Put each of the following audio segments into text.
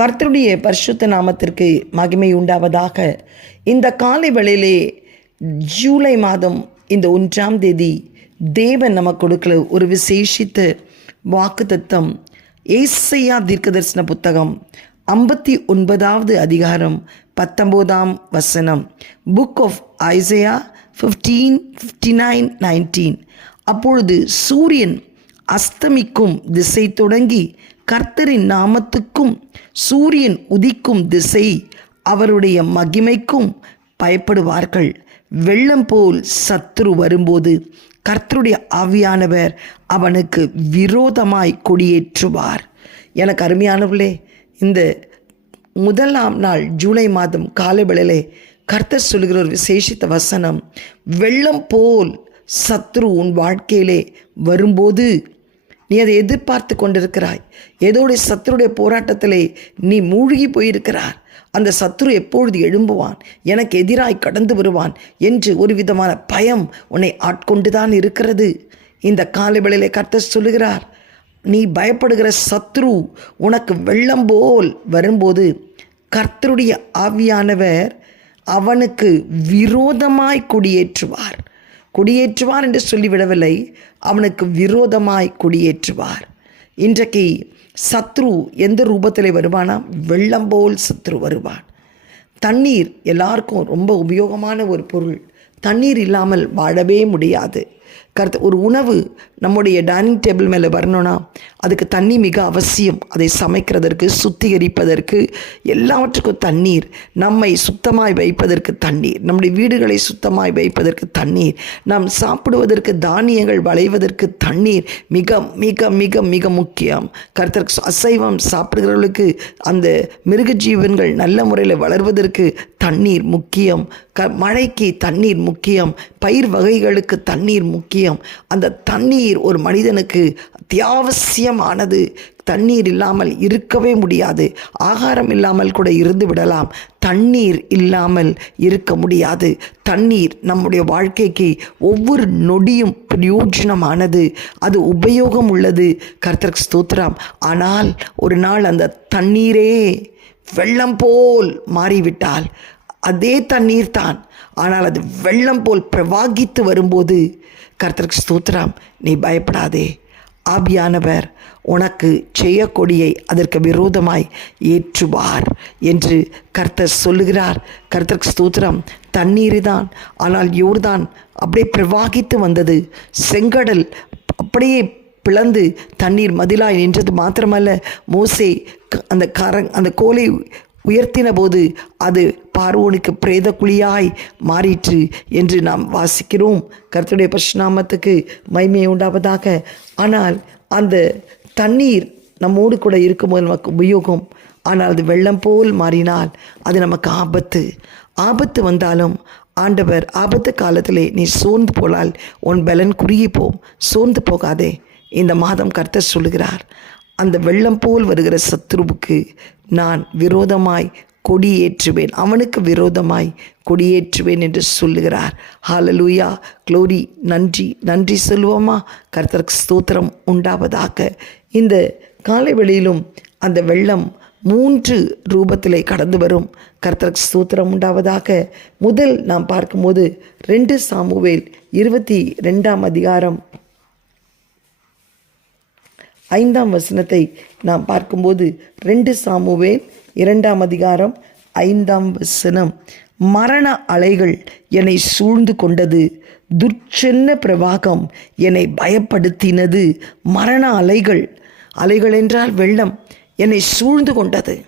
கர்த்தருடைய பரிசுத்த நாமத்திற்கு மகிமை உண்டாவதாக. இந்த காலை வேளையிலே ஜூலை மாதம் இந்த ஒன்றாம் தேதி தேவன் நமக்கு கொடுக்கல ஒரு விசேஷித்த வாக்குத்தத்தம் ஏசையா தீர்க்கதரிசன புத்தகம் ஐம்பத்தி ஒன்பதாவது அதிகாரம் பத்தொம்போதாம் வசனம். Book of Isaiah fifteen fifty nine nineteen அப்பொழுது சூரியன் அஸ்தமிக்கும் திசை தொடங்கி கர்த்தரின் நாமத்துக்கும் சூரியன் உதிக்கும் திசை அவருடைய மகிமைக்கும் பயப்படுவார்கள். வெள்ளம் போல் சத்துரு வரும்போது கர்த்தருடைய ஆவியானவர் அவனுக்கு விரோதமாய் கொடியேற்றுவார். எனக்கு அருமையானவர்களே இந்த முதலாம் நாள் ஜூலை மாதம் காலை வேளையிலே கர்த்தர் சொல்லுகிற ஒரு விசேஷித்த வசனம் வெள்ளம் போல் சத்ரு உன் வாழ்க்கையிலே வரும்போது நீ அதை எதிர்பார்த்து கொண்டிருக்கிறாய். ஏதோடைய சத்துருடைய போராட்டத்திலே நீ மூழ்கி போயிருக்கிறார். அந்த சத்ரு எப்பொழுது எழும்புவான்? எனக்கு எதிராய் கடந்து வருவான் என்று ஒரு விதமான பயம் உன்னை ஆட்கொண்டுதான் இருக்கிறது. இந்த காலைவெளியிலே கர்த்தர் சொல்லுகிறார் நீ பயப்படுகிற சத்ரு உனக்கு வெள்ளம் போல் வரும்போது கர்த்தருடைய ஆவியானவர் அவனுக்கு விரோதமாய் குடியேற்றுவார். குடியேற்றுவார் என்று சொல்லிவிடவில்லை. அவனுக்கு விரோதமாய் குடியேற்றுவார். இன்றைக்கு சத்ரு எந்த ரூபத்தில் வருவானா வெள்ளம் போல் சத்ரு வருவான். தண்ணீர் எல்லாருக்கும் ரொம்ப உபயோகமான ஒரு பொருள். தண்ணீர் இல்லாமல் வாழவே முடியாது. கருத்து ஒரு உணவு நம்முடைய டைனிங் டேபிள் மேலே வரணும்னா அதுக்கு தண்ணி மிக அவசியம். அதை சமைக்கிறதற்கு சுத்திகரிப்பதற்கு எல்லாவற்றுக்கும் தண்ணீர் நம்மை சுத்தமாய் வைப்பதற்கு தண்ணீர் நம்முடைய வீடுகளை சுத்தமாய் வைப்பதற்கு தண்ணீர் நாம் சாப்பிடுவதற்கு தானியங்கள் வளைவதற்கு தண்ணீர் மிக மிக மிக மிக முக்கியம். கருத்தருக்கு அசைவம் சாப்பிடுகிறவர்களுக்கு அந்த மிருக ஜீவன்கள் நல்ல முறையில் வளர்வதற்கு தண்ணீர் முக்கியம். க மழைக்கு தண்ணீர் முக்கியம் பயிர் வகைகளுக்கு தண்ணீர் முக்கியம். அந்த தண்ணீர் ஒரு மனிதனுக்கு அத்தியாவசியமானது. தண்ணீர் இல்லாமல் இருக்கவே முடியாது. ஆகாரம் இல்லாமல் கூட இருந்து விடலாம். தண்ணீர் இல்லாமல் இருக்க முடியாது. தண்ணீர் நம்முடைய வாழ்க்கைக்கு ஒவ்வொரு நொடியும் பிரயோஜனமானது. அது உபயோகம் உள்ளது. கர்த்தர் ஸ்தோத்ராம் ஆனால் ஒரு நாள் அந்த தண்ணீரே வெள்ளம் போல் மாறிவிட்டால் அதே தண்ணீர் தான். ஆனால் அது வெள்ளம் போல் பிரவாகித்து வரும்போது கர்த்தருக்கு ஸ்தோத்திரம் நீ பயப்படாதே. ஆபியானவர் உனக்கு செய்யக்கூடியை அதற்கு விரோதமாய் ஏற்றுவார் என்று கர்த்தர் சொல்லுகிறார். கர்த்தருக்கு ஸ்தோத்திரம் தண்ணீர் தான். ஆனால் யோர்தான் அப்படியே பிரவாகித்து வந்தது. செங்கடல் அப்படியே பிளந்து தண்ணீர் மதிலாய் நின்றது மாத்திரமல்ல. மோசே அந்த கரங் அந்த கோலை உயர்த்தின போது அது பார்வோனுக்கு பிரேத குழியாய் மாறிற்று என்று நாம் வாசிக்கிறோம். கர்த்தருடைய பரிசுநாமத்துக்கு மைமை உண்டாவதாக. ஆனால் அந்த தண்ணீர் நம்மோடு கூட இருக்கும்போது நமக்கு உபயோகம். ஆனால் அது வெள்ளம் போல் மாறினால் அது நமக்கு ஆபத்து. ஆபத்து வந்தாலும் ஆண்டவர் ஆபத்து காலத்திலே நீ சோர்ந்து போனால் உன் பலன் குறுகி போம். சோர்ந்து போகாதே. இந்த மாதம் கர்த்தர் சொல்லுகிறார். அந்த வெள்ளம் போல் வருகிற சத்ருவுக்கு நான் விரோதமாய் கொடியேற்றுவேன். அவனுக்கு விரோதமாய் கொடியேற்றுவேன் என்று சொல்லுகிறார். ஹாலலூயா க்ளோரி நன்றி. நன்றி சொல்லுவோமா கர்த்தருக்கு ஸ்தோத்திரம் உண்டாவதாக. இந்த காலை வெளியிலும் அந்த வெள்ளம் மூன்று ரூபத்திலே கடந்து வரும். கர்த்தருக்கு ஸ்தோத்திரம் உண்டாவதாக. முதல் நாம் பார்க்கும்போது ரெண்டு சாமுவேல் இருபத்தி ரெண்டாம் அதிகாரம் ஐந்தாம் வசனத்தை நாம் பார்க்கும்போது ரெண்டு சாமுவேல் இரண்டாம் அதிகாரம் ஐந்தாம் வசனம். மரண அலைகள் என்னை சூழ்ந்து கொண்டது துர்ச்சென்ன பிரவாகம் என்னை பயப்படுத்தினது. மரண அலைகள் அலைகள் என்றால் வெள்ளம் என்னை சூழ்ந்து கொண்டது.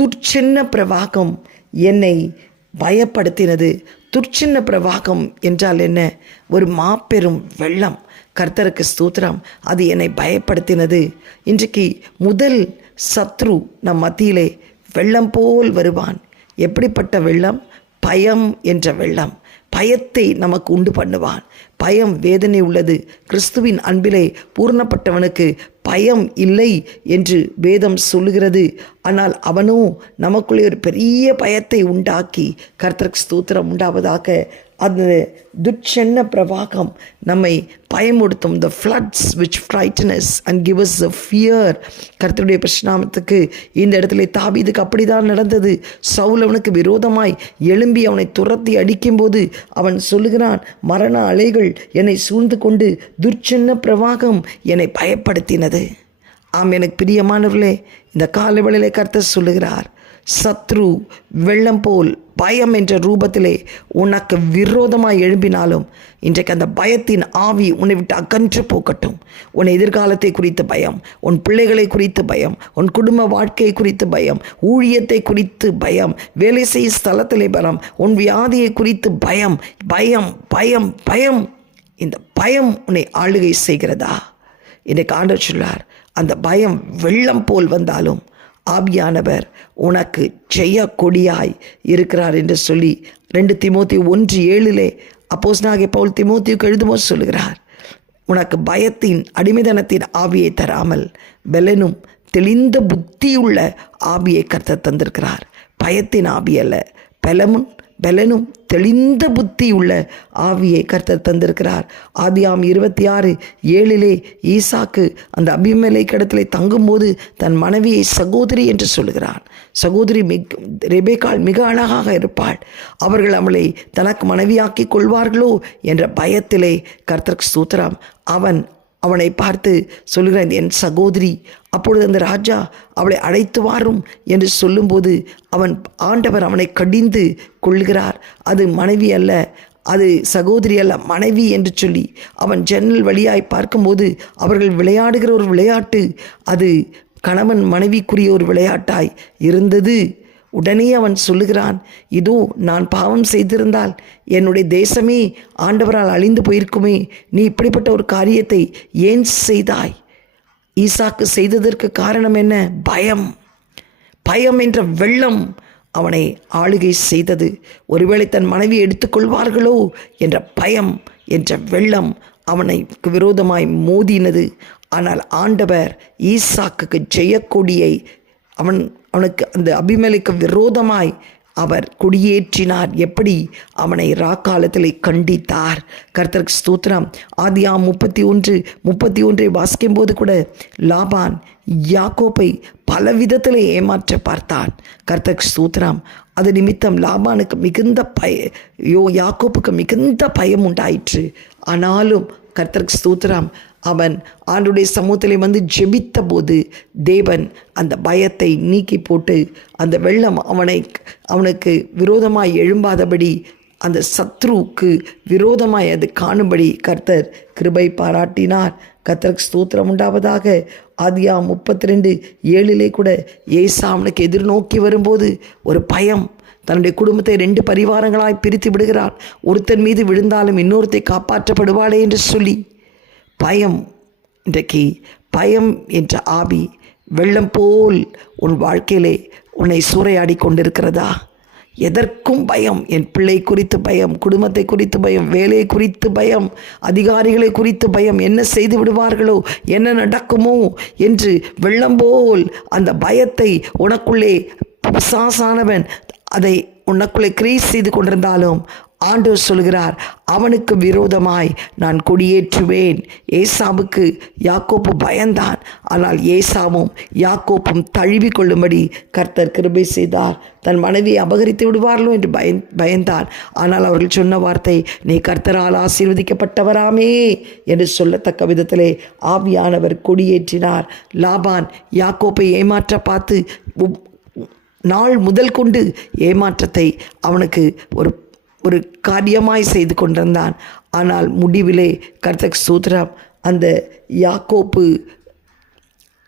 துர்ச்சென்ன பிரவாகம் என்னை பயப்படுத்தினது. துர்ச்சின்ன பிரவாகம் என்றால் என்ன? ஒரு மாபெரும் வெள்ளம். கர்த்தருக்கு ஸ்தூத்திரம். அது என்னை பயப்படுத்தினது. இன்றைக்கு முதல் சத்ரு நம் மத்தியிலே வெள்ளம் போல் வருவான். எப்படிப்பட்ட வெள்ளம்? பயம் என்ற வெள்ளம். பயத்தை நமக்கு உண்டு பண்ணுவான். பயம் வேதனை உள்ளது. கிறிஸ்துவின் அன்பிலே பூர்ணப்பட்டவனுக்கு பயம் இல்லை என்று வேதம் சொல்லுகிறது. ஆனால் அவனோ நமக்குள்ளே ஒரு பெரிய பயத்தை உண்டாக்கி கர்த்தருக்கு ஸ்தூத்திரம் உண்டாவதாக அந்த துட்சென்ன பிரவாகம் நம்மை பயமுடுத்தும் the floods which frightens and give us a fear கருத்துடைய பிரஷ்னாமத்துக்கு இந்த இடத்துல தாவீதுக்கு அப்படி தான் நடந்தது. சவுல் அவனுக்கு விரோதமாய் எழும்பி அவனை துரத்தி அடிக்கும்போது அவன் சொல்லுகிறான் மரண அலைகள் என்னை சூழ்ந்து கொண்டு துர்ச்சென்ன பிரவாகம் என்னை பயப்படுத்தினது. ஆம் எனக்கு பிரியமானவர்களே இந்த காலவெளியிலே கர்த்தர் சொல்லுகிறார் சத்ரு வெள்ளம் போல் பயம் என்ற ரூபத்திலே உனக்கு விரோதமாக எழும்பினாலும் இன்றைக்கு அந்த பயத்தின் ஆவி உன்னை விட்டு அகன்று போக்கட்டும் உன் எதிர்காலத்தை குறித்து பயம் உன் பிள்ளைகளை குறித்து பயம் உன் குடும்ப வாழ்க்கை குறித்து பயம் ஊழியத்தை குறித்து பயம் வேலை செய்யும் ஸ்தலத்திலே பயம் உன் வியாதியை குறித்து பயம் பயம் பயம் பயம். இந்த பயம் உன்னை ஆளுகை செய்கிறதா? இன்றைக்கு ஆண்டவர் சொல்லார் அந்த பயம் வெள்ளம் போல் வந்தாலும் ஆவியானவர் உனக்கு செய்ய கொடியாய் இருக்கிறார் என்று சொல்லி ரெண்டு திமோத்தி ஒன்று ஏழிலே அப்போஸ்னாகிய பவுல் திமோத்தியுக்கு எழுதும்போது சொல்லுகிறார் உனக்கு பயத்தின் அடிமைதனத்தின் ஆவியை தராமல் பெலனும் தெளிந்த புத்தியுள்ள ஆவியை கர்த்தர் தந்திருக்கிறார். பயத்தின் ஆவி அல்ல பலமும் பலனும் தெளிந்த புத்தி உள்ள ஆவியை கர்த்தர் தந்திருக்கிறார். ஆதியாம் இருபத்தி ஆறு ஏழிலே ஈசாக்கு அந்த அபிமலை கடத்திலே தங்கும்போது தன் மனைவியை சகோதரி என்று சொல்லுகிறான். சகோதரி மிக ரெபேக்கால் மிக அழகாக இருப்பாள். அவர்கள் அவளை தனக்கு மனைவியாக்கி கொள்வார்களோ என்ற பயத்திலே கர்த்தர் சூத்திரம் அவன் அவனை பார்த்து சொல்லுகிறான் என் சகோதரி அப்பொழுது அந்த ராஜா அவளை அழைத்து வாரும் என்று சொல்லும்போது அவன் ஆண்டவர் அவனை கடிந்து கொள்கிறார் அது மனைவி அல்ல அது சகோதரி அல்ல மனைவி என்று சொல்லி அவன் ஜன்னல் வழியாய் பார்க்கும்போது அவர்கள் விளையாடுகிற ஒரு விளையாட்டு அது கணவன் மனைவிக்குரிய ஒரு விளையாட்டாய் இருந்தது. உடனே அவன் சொல்லுகிறான் இதோ நான் பாவம் செய்திருந்தால் என்னுடைய தேசமே ஆண்டவரால் அழிந்து போயிருக்குமே நீ இப்படிப்பட்ட ஒரு காரியத்தை ஏன் செய்தாய்? ஈசாக்கு செய்ததற்கு காரணம் என்ன? பயம். பயம் என்ற வெள்ளம் அவனை ஆளுகை செய்தது. ஒருவேளை தன் மனைவி எடுத்துக்கொள்வார்களோ என்ற பயம் என்ற வெள்ளம் அவனை விரோதமாய் மோதினது. ஆனால் ஆண்டவர் ஈசாக்குக்கு ஜெயக்கொடியை அவன் அவனுக்கு அந்த அபிமலைக்கு விரோதமாய் அவர் கொடியேற்றினார். எப்படி? அவனை ராக்காலத்தில் கண்டித்தார். கர்த்தருக்கு ஸ்தோத்திரம். ஆதியாம் முப்பத்தி ஒன்று முப்பத்தி ஒன்றை வாசிக்கும் போது கூட லாபான் யாக்கோப்பை பல விதத்தில் ஏமாற்ற பார்த்தான். கர்த்தருக்கு ஸ்தோத்திரம். அது நிமித்தம் லாபானுக்கு மிகுந்த பய யோ யாக்கோப்புக்கு மிகுந்த பயம் உண்டாயிற்று ஆனாலும் கர்த்தருக்கு ஸ்தோத்திரம். அவன் ஆண்டுடைய சமூகத்தில் வந்து ஜெபித்த போது தேவன் அந்த பயத்தை நீக்கி போட்டு அந்த வெள்ளம் அவனை அவனுக்கு விரோதமாக எழும்பாதபடி அந்த சத்ருவுக்கு விரோதமாய் அது காணும்படி கர்த்தர் கிருபை பாராட்டினார். கர்த்தருக்கு ஸ்தோத்திரம் உண்டாவதாக. ஆதியா முப்பத்தி ரெண்டு ஏழிலே கூட ஏசா அவனுக்கு எதிர்நோக்கி வரும்போது ஒரு பயம். தன்னுடைய குடும்பத்தை ரெண்டு பரிவாரங்களாய் பிரித்து விடுகிறான் ஒருத்தன் மீது விழுந்தாலும் இன்னொருத்தை காப்பாற்றப்படுவாளே என்று சொல்லி பயம் இன்றைக்கு பயம் என்ற ஆவி வெள்ளம் போல் உன் வாழ்க்கையிலே உன்னை சூறையாடி கொண்டிருக்கிறதா? எதற்கும் பயம்? என் பிள்ளை குறித்து பயம் குடும்பத்தை குறித்து பயம் வேலையை குறித்து பயம் அதிகாரிகளை குறித்து பயம் என்ன செய்து விடுவார்களோ என்ன நடக்குமோ என்று வெள்ளம் போல் அந்த பயத்தை உனக்குள்ளே சாசானவன் அதை உனக்குள்ளே கிரீஸ் செய்து கொண்டிருந்தாலும் ஆண்டவர் சொல்கிறார் அவனுக்கு விரோதமாய் நான் கொடியேற்றுவேன். ஏசாவுக்கு யாக்கோப்பு பயந்தான். ஆனால் ஏசாவும் யாக்கோப்பும் தழுவி கொள்ளும்படி கர்த்தர் கிருபை செய்தார். தன் மனைவியை அபகரித்து விடுவார்களோ என்று பயன் பயந்தான். ஆனால் அவர்கள் சொன்ன வார்த்தை நீ கர்த்தரால் ஆசீர்வதிக்கப்பட்டவராமே என்று சொல்லத்தக்க விதத்திலே ஆவியானவர் கொடியேற்றினார். லாபான் யாக்கோப்பை ஏமாற்ற பார்த்து நாள் முதல் கொண்டு ஏமாற்றத்தை அவனுக்கு ஒரு ஒரு காரியமாய் செய்து கொண்டிருந்தான். ஆனால் முடிவிலே கர்த்தக் சூத்ரம் அந்த யாக்கோப்பு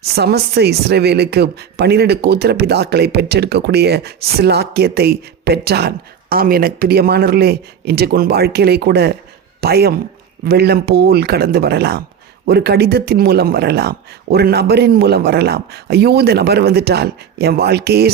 சமஸ்த இஸ்ரேவேலுக்கு பன்னிரெண்டு கோத்திர பிதாக்களை பெற்றெடுக்கக்கூடிய சிலாக்கியத்தை பெற்றான். ஆம் எனக்கு பிரியமானவர்களே இன்றைக்கு உன் வாழ்க்கையிலே கூட பயம் வெள்ளம் போல் கடந்து வரலாம். ஒரு கடிதத்தின் மூலம் வரலாம். ஒரு நபரின் மூலம் வரலாம். ஐயோ இந்த நபர் வந்துட்டால் என் வாழ்க்கையே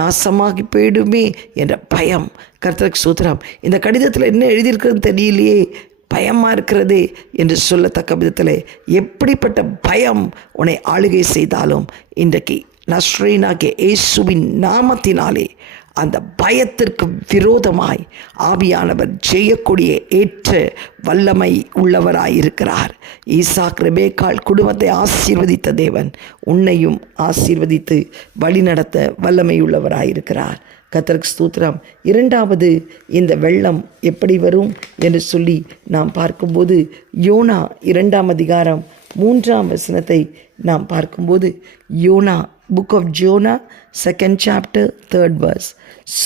நாசமாகி போயிடுமே என்ற பயம் கர்த்தருக்கு சூத்திரம். இந்த கடிதத்தில் என்ன எழுதியிருக்குன்னு தெரியலையே. பயமாக இருக்கிறது என்று சொல்லத்தக்க விதத்தில் எப்படிப்பட்ட பயம் உன்னை ஆளுகை செய்தாலும் இன்றைக்கு நஸ்ரீனாகிய இயேசுவின் நாமத்தினாலே அந்த பயத்திற்கு விரோதமாய் ஆவியானவர் ஜெயக்கூடிய ஏற்ற வல்லமை உள்ளவராயிருக்கிறார். ஈசாக் ரெபேக்கால் குடும்பத்தை ஆசீர்வதித்த தேவன் உன்னையும் ஆசீர்வதித்து வழிநடத்த வல்லமை உள்ளவராயிருக்கிறார். கத்தருக்கு ஸ்தூத்திரம். இரண்டாவது இந்த வெள்ளம் எப்படி வரும் என்று சொல்லி நாம் பார்க்கும்போது யோனா இரண்டாம் அதிகாரம் மூன்றாம் வசனத்தை நாம் பார்க்கும்போது YONO book of Jonah second chapter third verse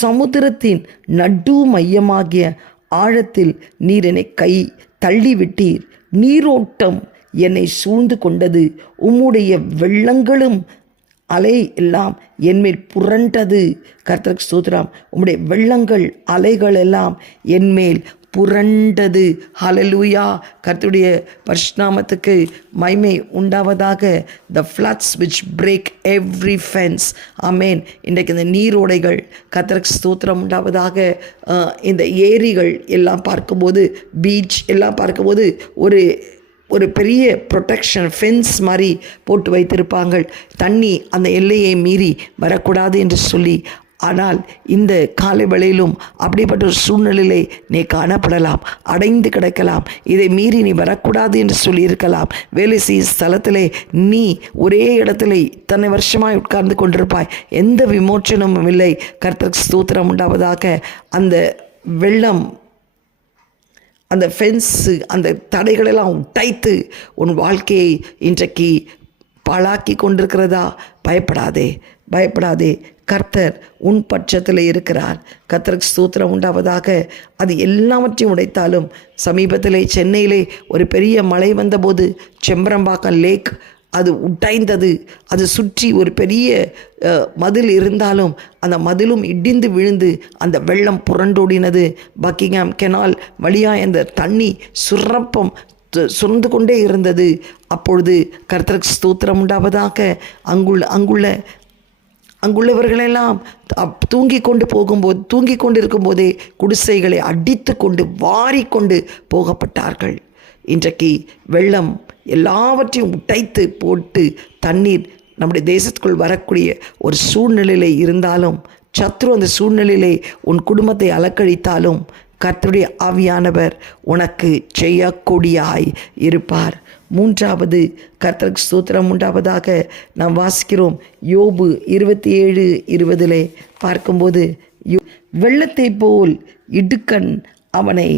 சமுத்திரத்தின் நடு மையமாகிய ஆழத்தில் நீர் என்னை கை தள்ளிவிட்டீர். நீரோட்டம் என்னை சூழ்ந்து கொண்டது. உம்முடைய வெள்ளங்களும் அலை எல்லாம் என்மேல் புரண்டது. கர்த்தருக்கு சோத்ராம் உம்முடைய வெள்ளங்கள் அலைகள் எல்லாம் என்மேல் புரண்டது. ஹலலூயா கர்த்துடைய பரிசுநாமத்துக்கு மைமை உண்டாவதாக. The floods which break every fence amen இன்றைக்கு இந்த நீரோடைகள் கர்த்தருக்கு ஸ்தோத்திரம் உண்டாவதாக. இந்த ஏரிகள் எல்லாம் பார்க்கும்போது பீச் எல்லாம் பார்க்கும்போது ஒரு ஒரு பெரிய ப்ரொடெக்ஷன் ஃபென்ஸ் மாதிரி போட்டு வைத்திருப்பாங்க தண்ணி அந்த எல்லையை மீறி வரக்கூடாது என்று சொல்லி ஆனால் இந்த காலை வேளையிலும் அப்படிப்பட்ட ஒரு சூழ்நிலையிலே நீ காணப்படலாம் அடைந்து கிடக்கலாம். இதை மீறி நீ வரக்கூடாது என்று சொல்லியிருக்கலாம். வேலை செய்யும் ஸ்தலத்திலே நீ ஒரே இடத்துல இத்தனை வருஷமாய் உட்கார்ந்து கொண்டிருப்பாய். எந்த விமோச்சனமும் இல்லை. கர்த்தருக்கு ஸ்தூத்திரம் உண்டாவதாக அந்த வெள்ளம் அந்த ஃபென்ஸு அந்த தடைகளெல்லாம் உடைத்து உன் வாழ்க்கையை இன்றைக்கு பாழாக்கி கொண்டிருக்கிறதா? பயப்படாதே பயப்படாதே. கர்த்தர் உன் பட்சத்தில் இருக்கிறார். கர்த்தருக்கு சூத்திரம் உண்டாவதாக. அது எல்லாவற்றையும் உடைத்தாலும் சமீபத்திலே சென்னையிலே ஒரு பெரிய மழை வந்தபோது செம்பரம்பாக்கம் லேக் அது உடைந்தது. அது சுற்றி ஒரு பெரிய மதில் இருந்தாலும் அந்த மதிலும் இடிந்து விழுந்து அந்த வெள்ளம் புரண்டோடினது. பக்கிங்ஹாம் கெனால் வழியாக அந்த தண்ணி சுரப்பம் சுரந்து கொண்டே இருந்தது. அப்பொழுது கர்த்தருக்கு ஸ்தோத்திரம் உண்டாவதாக. அங்குள்ள அங்குள்ள அங்குள்ளவர்களெல்லாம் அப்- தூங்கி கொண்டு போகும்போது தூங்கி கொண்டு இருக்கும்போதே குடிசைகளை அடித்து கொண்டு வாரிக்கொண்டு போகப்பட்டார்கள். இன்றைக்கு வெள்ளம் எல்லாவற்றையும் உடைத்து போட்டு தண்ணீர் நம்முடைய தேசத்துக்குள் வரக்கூடிய ஒரு சூழ்நிலையில் இருந்தாலும் சத்ரு அந்த சூழ்நிலையிலே உன் குடும்பத்தை அலக்கழித்தாலும் கர்த்தருடைய ஆவியானவர் உனக்கு செய்யக்கூடியாய் இருப்பார். மூன்றாவது கர்த்தருக்கு சூத்திரம் மூன்றாவதாக நாம் வாசிக்கிறோம் யோபு இருபத்தி ஏழு இருபதிலே பார்க்கும்போது யோ- வெள்ளத்தைப் போல் இடுக்கண் அவனை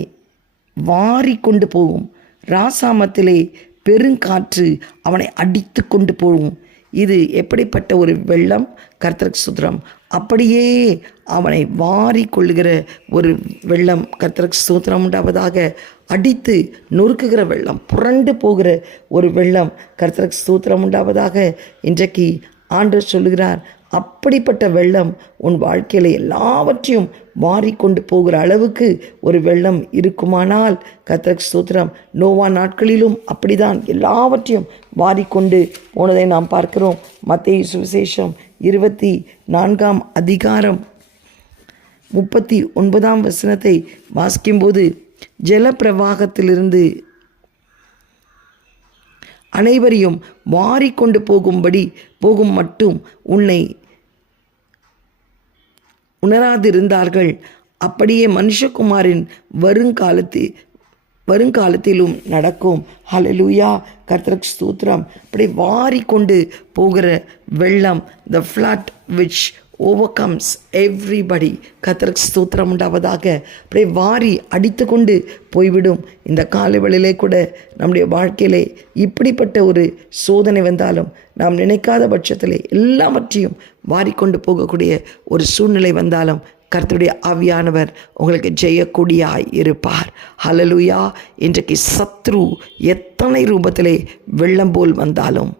வாரி கொண்டு போகும். ராசாமத்திலே பெருங்காற்று அவனை அடித்து கொண்டு போகும். இது எப்படிப்பட்ட ஒரு வெள்ளம்? கர்த்தருக்கு சுத்திரம் அப்படியே அவனை வாரி கொள்ளுகிற ஒரு வெள்ளம் கர்த்தருக்கு சூத்திரம் உண்டாவதாக. அடித்து நொறுக்குகிற வெள்ளம் புரண்டு போகிற ஒரு வெள்ளம் கர்த்தருக்கு சூத்திரம் உண்டாவதாக. இன்றைக்கு ஆண்டு சொல்லுகிறார் அப்படிப்பட்ட வெள்ளம் உன் வாழ்க்கையில் எல்லாவற்றையும் மாறிக்கொண்டு போகிற அளவுக்கு ஒரு வெள்ளம் இருக்குமானால் கத்திரக் சூத்திரம் நோவா நாட்களிலும் அப்படிதான். எல்லாவற்றையும் வாரிக்கொண்டு போனதை நாம் பார்க்கிறோம். மத்திய சுவிசேஷம் இருபத்தி நான்காம் அதிகாரம் முப்பத்தி ஒன்பதாம் வசனத்தை வாசிக்கும்போது ஜலப்பிரவாகத்திலிருந்து அனைவரையும் வாரிக்கொண்டு போகும்படி போகும் மட்டும் உன்னை உணராதிருந்தார்கள். அப்படியே மனுஷகுமாரின் வருங்காலத்து வருங்காலத்திலும் நடக்கும். ஹலலூயா கர்த்தருக்கு ஸ்தூத்திரம். அப்படி வாரிக்கொண்டு போகிற வெள்ளம் the flood which overcomes everybody கர்த்தருக்கு ஸ்தோத்திரம் உண்டாவதாக. அப்படியே வாரி அடித்து கொண்டு போய்விடும். இந்த காலவெளியிலே கூட நம்முடைய வாழ்க்கையிலே இப்படிப்பட்ட ஒரு சோதனை வந்தாலும் நாம் நினைக்காத பட்சத்திலே எல்லாவற்றையும் வாரிக்கொண்டு போகக்கூடிய ஒரு சூழ்நிலை வந்தாலும் கர்த்தருடைய ஆவியானவர் உங்களுக்கு ஜெயக்கூடியாய் இருப்பார் ஹலலுயா இன்றைக்கு சத்ரு எத்தனை ரூபத்திலே வெள்ளம் போல் வந்தாலும்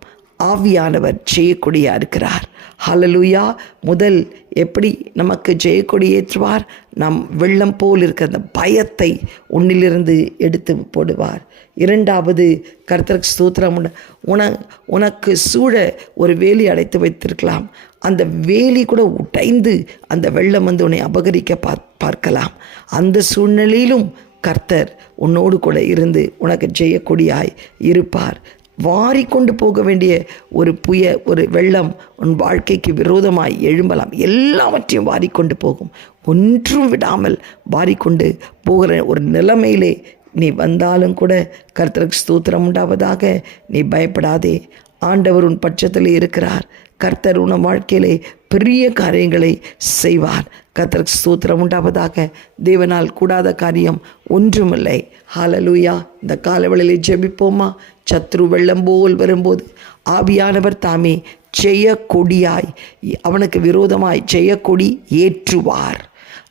ஆவியானவர் ஜெயக்கொடியாக இருக்கிறார். ஹalleluya முதல் எப்படி நமக்கு ஜெயக்கொடி ஏற்றுவார்? நம் வெள்ளம் போல் இருக்கிற அந்த பயத்தை உன்னிலிருந்து எடுத்து போடுவார். இரண்டாவது கர்த்தருக்கு ஸ்தூத்திரம். உன உனக்கு சூழ ஒரு வேலி அடைத்து வைத்திருக்கலாம். அந்த வேலி கூட உடைந்து அந்த வெள்ளம் வந்து உன்னை அபகரிக்க பார் பார்க்கலாம். அந்த சூழ்நிலையிலும் கர்த்தர் உன்னோடு கூட இருந்து உனக்கு ஜெயக்கொடியாய் இருப்பார். வாரிக்கொண்டு போக வேண்டிய ஒரு புய ஒரு வெள்ளம் உன் வாழ்க்கைக்கு விரோதமாய் எழும்பலாம். எல்லாவற்றையும் வாரிக்கொண்டு போகும். ஒன்றும் விடாமல் வாரிக்கொண்டு போகிற ஒரு நிலைமையிலே நீ வந்தாலும் கூட கர்த்தருக்கு ஸ்தூத்திரம் உண்டாவதாக. நீ பயப்படாதே. ஆண்டவர் உன் பட்சத்தில் இருக்கிறார். கர்த்தர் உன வாழ்க்கையிலே பெரிய காரியங்களை செய்வார். கர்த்தருக்கு ஸ்தோத்திரம் உண்டாவதாக. தேவனால் கூடாத காரியம் ஒன்றுமில்லை. ஹாலலூயா இந்த காலவெளியிலே ஜெபிப்போமா? சத்ரு வெள்ளம் போல் வரும்போது ஆவியானவர் தாமே ஜெய கொடியாய் அவனுக்கு விரோதமாய் ஜெயக்கொடி ஏற்றுவார்.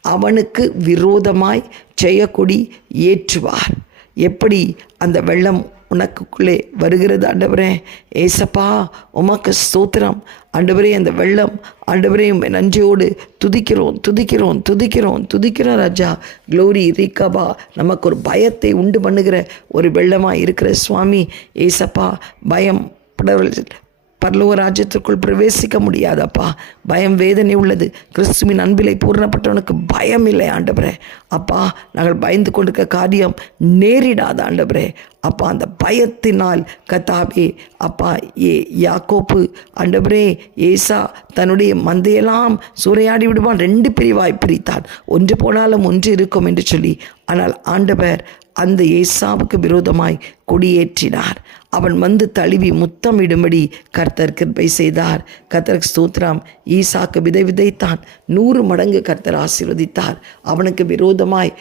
அவனுக்கு விரோதமாய் ஜெயக்கொடி ஏற்றுவார். எப்படி? அந்த வெள்ளம் உனக்குள்ளே வருகிறது ஆண்டவரே. ஏசப்பா உமக்கு ஸ்தோத்திரம். ஆண்டவரே அந்த வெள்ளம் ஆண்டவரே உம்மை நன்றியோடு துதிக்கிறோம் துதிக்கிறோம் துதிக்கிறோம் துதிக்கிறோம் ராஜா. க்ளோரி ரிகபா நமக்கு ஒரு பயத்தை உண்டு பண்ணுகிற ஒரு வெள்ளமாக இருக்கிற சுவாமி. ஏசப்பா பயம் படவர்கள் பரலோக ராஜ்யத்திற்குள் பிரவேசிக்க முடியாதப்பா. பயம் வேதனை உள்ளது. கிறிஸ்துவின் அன்பிலை பூர்ணப்பட்டவனுக்கு பயம் இல்லை ஆண்டவரே. அப்பா நாங்கள் பயந்து கொண்டிருக்க காரியம் நேரிடாத ஆண்டவரே. அப்பா அந்த பயத்தினால் கத்தாவே அப்பா ஏ யாக்கோப்பு ஆண்டவரே ஏசா தன்னுடைய மந்தையெல்லாம் சூறையாடி விடுவான். ரெண்டு பிரிவாய் பிரித்தான். ஒன்று போனாலும் ஒன்று இருக்கும் என்று சொல்லி. ஆனால் ஆண்டவர் அந்த ஏசாவுக்கு விரோதமாய் கொடியேற்றினார். அவன் வந்து தழுவி முத்தமிடும்படி கர்த்தர் கிருப்பை செய்தார். கர்த்தர் ஸ்தோத்ராம் ஈசாக்கு விதை விதைத்தான். நூறு மடங்கு கர்த்தர் ஆசீர்வதித்தார். அவனுக்கு விரோதமாய்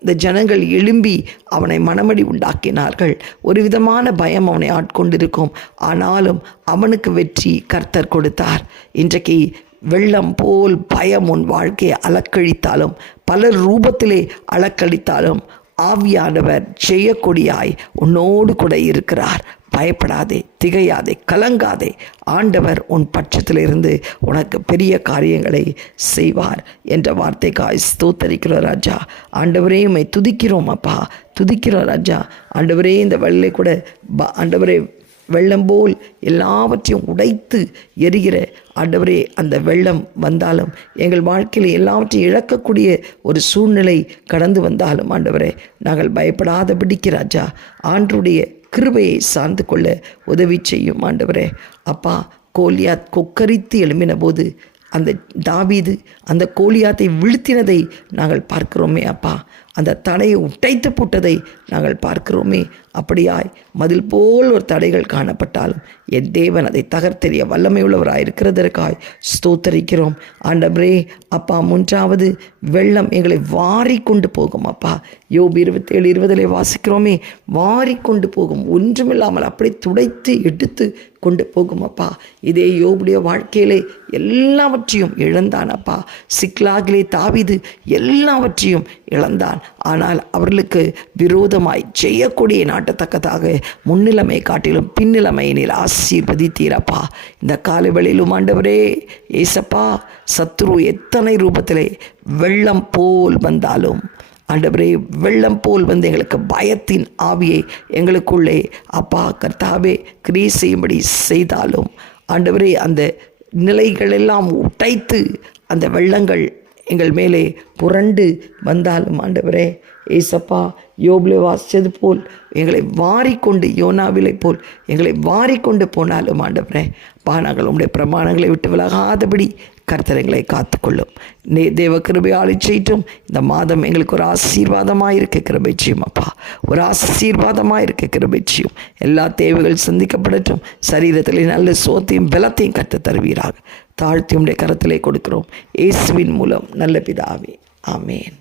இந்த ஜனங்கள் எழும்பி அவனை மனமடி உண்டாக்கினார்கள். ஒரு விதமான பயம் அவனை ஆட்கொண்டிருக்கும். ஆனாலும் அவனுக்கு வெற்றி கர்த்தர் கொடுத்தார். இன்றைக்கு வெள்ளம் போல் பயம் உன் வாழ்க்கையை அலக்கழித்தாலும் பலர் ரூபத்திலே அலக்கழித்தாலும் ஆவியானவர் செய்யக்கூடியாய் உன்னோடு கூட இருக்கிறார். பயப்படாதே திகையாதே கலங்காதே. ஆண்டவர் உன் பட்சத்திலிருந்து உனக்கு பெரிய காரியங்களை செய்வார் என்ற வார்த்தைக்காய் ஸ்தோத்தரிக்கிறோம் ராஜா. ஆண்டவரே உண்மை துதிக்கிறோம் அப்பா. துதிக்கிறோம் ராஜா. ஆண்டவரே இந்த வழியிலே கூட ப- ஆண்டவரே வெள்ளம் போல் எல்லாவற்றையும் உடைத்து எரிகிற ஆண்டவரே அந்த வெள்ளம் வந்தாலும் எங்கள் வாழ்க்கையில் எல்லாவற்றையும் இழக்கக்கூடிய ஒரு சூழ்நிலை கடந்து வந்தாலும் ஆண்டவரே நாங்கள் பயப்படாதபடிக்கு ராஜா ஆண்டுடைய கிருபையை சார்ந்து கொள்ள உதவி செய்யும் ஆண்டவரே. அப்பா கோலியாத் கொக்கரித்து எழும்பின போது அந்த தாவீது அந்த கோலியாத்தை வீழ்த்தினதை நாங்கள் பார்க்கிறோமே அப்பா. அந்த தடையை உடைத்து போட்டதை நாங்கள் பார்க்கிறோமே. அப்படியாய் மதில் போல் ஒரு தடைகள் காணப்பட்டாலும் என் தேவன் அதை தகர்த்தெறிய வல்லமை இருக்கிறதற்காய் ஸ்தோத்தரிக்கிறோம். ஆண்டவரே அப்பா மூன்றாவது வெள்ளம் எங்களை வாரி கொண்டு போகும் அப்பா. யோபு இருபத்தேழு இருபதிலே வாசிக்கிறோமே வாரி கொண்டு போகும் ஒன்றுமில்லாமல் அப்படி துடைத்து எடுத்து கொண்டு போகும் அப்பா. இதே யோபுடைய வாழ்க்கையிலே எல்லாவற்றையும் இழந்தான் அப்பா. சிக்லாகிலே தாவிது எல்லாவற்றையும் இழந்தான். ஆனால் அவர்களுக்கு விரோதமாய் செய்யக்கூடிய நாட்டத்தக்கதாக முன்னிலைமை காட்டிலும் பின்னிலைமையினில் ஆசீர்வதித்தீரப்பா. இந்த காலவெளியிலும் ஆண்டவரே ஏசப்பா சத்ரு எத்தனை ரூபத்திலே வெள்ளம் போல் வந்தாலும் ஆண்டவரே வெள்ளம் போல் வந்து எங்களுக்கு பயத்தின் ஆவியை எங்களுக்குள்ளே அப்பா கர்த்தாவே கிரியை செய்யும்படி செய்தாலும் ஆண்டவரே அந்த நிலைகளெல்லாம் உடைத்து அந்த வெள்ளங்கள் எங்கள் மேலே புரண்டு வந்தாலும் ஆண்டவரே ஏசப்பா யோபிலே வாசித்தது போல் எங்களை வாரிக்கொண்டு யோனாவிலை போல் எங்களை வாரிக்கொண்டு போனாலும் ஆண்டவரே பா நாங்கள் உங்களுடைய பிரமாணங்களை விட்டு விலகாதபடி கர்த்தரங்களை காத்துக்கொள்ளும். நே தேவ கிருபையால் செய்யட்டும் இந்த மாதம் எங்களுக்கு ஒரு ஆசீர்வாதமாக இருக்க கிருபை செய்யும் அப்பா. ஒரு ஆசீர்வாதமாக இருக்க கிருபை செய்யும். எல்லா தேவைகள் சந்திக்கப்படட்டும். சரீரத்தில் நல்ல சோத்தையும் பலத்தையும் கற்று தருவீராக. தாழ்த்தி உடைய கரத்திலே கொடுக்கிறோம். இயேசுவின் மூலம் நல்ல பிதாவே. ஆமேன்.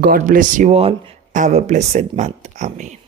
God bless you all have a blessed month amen.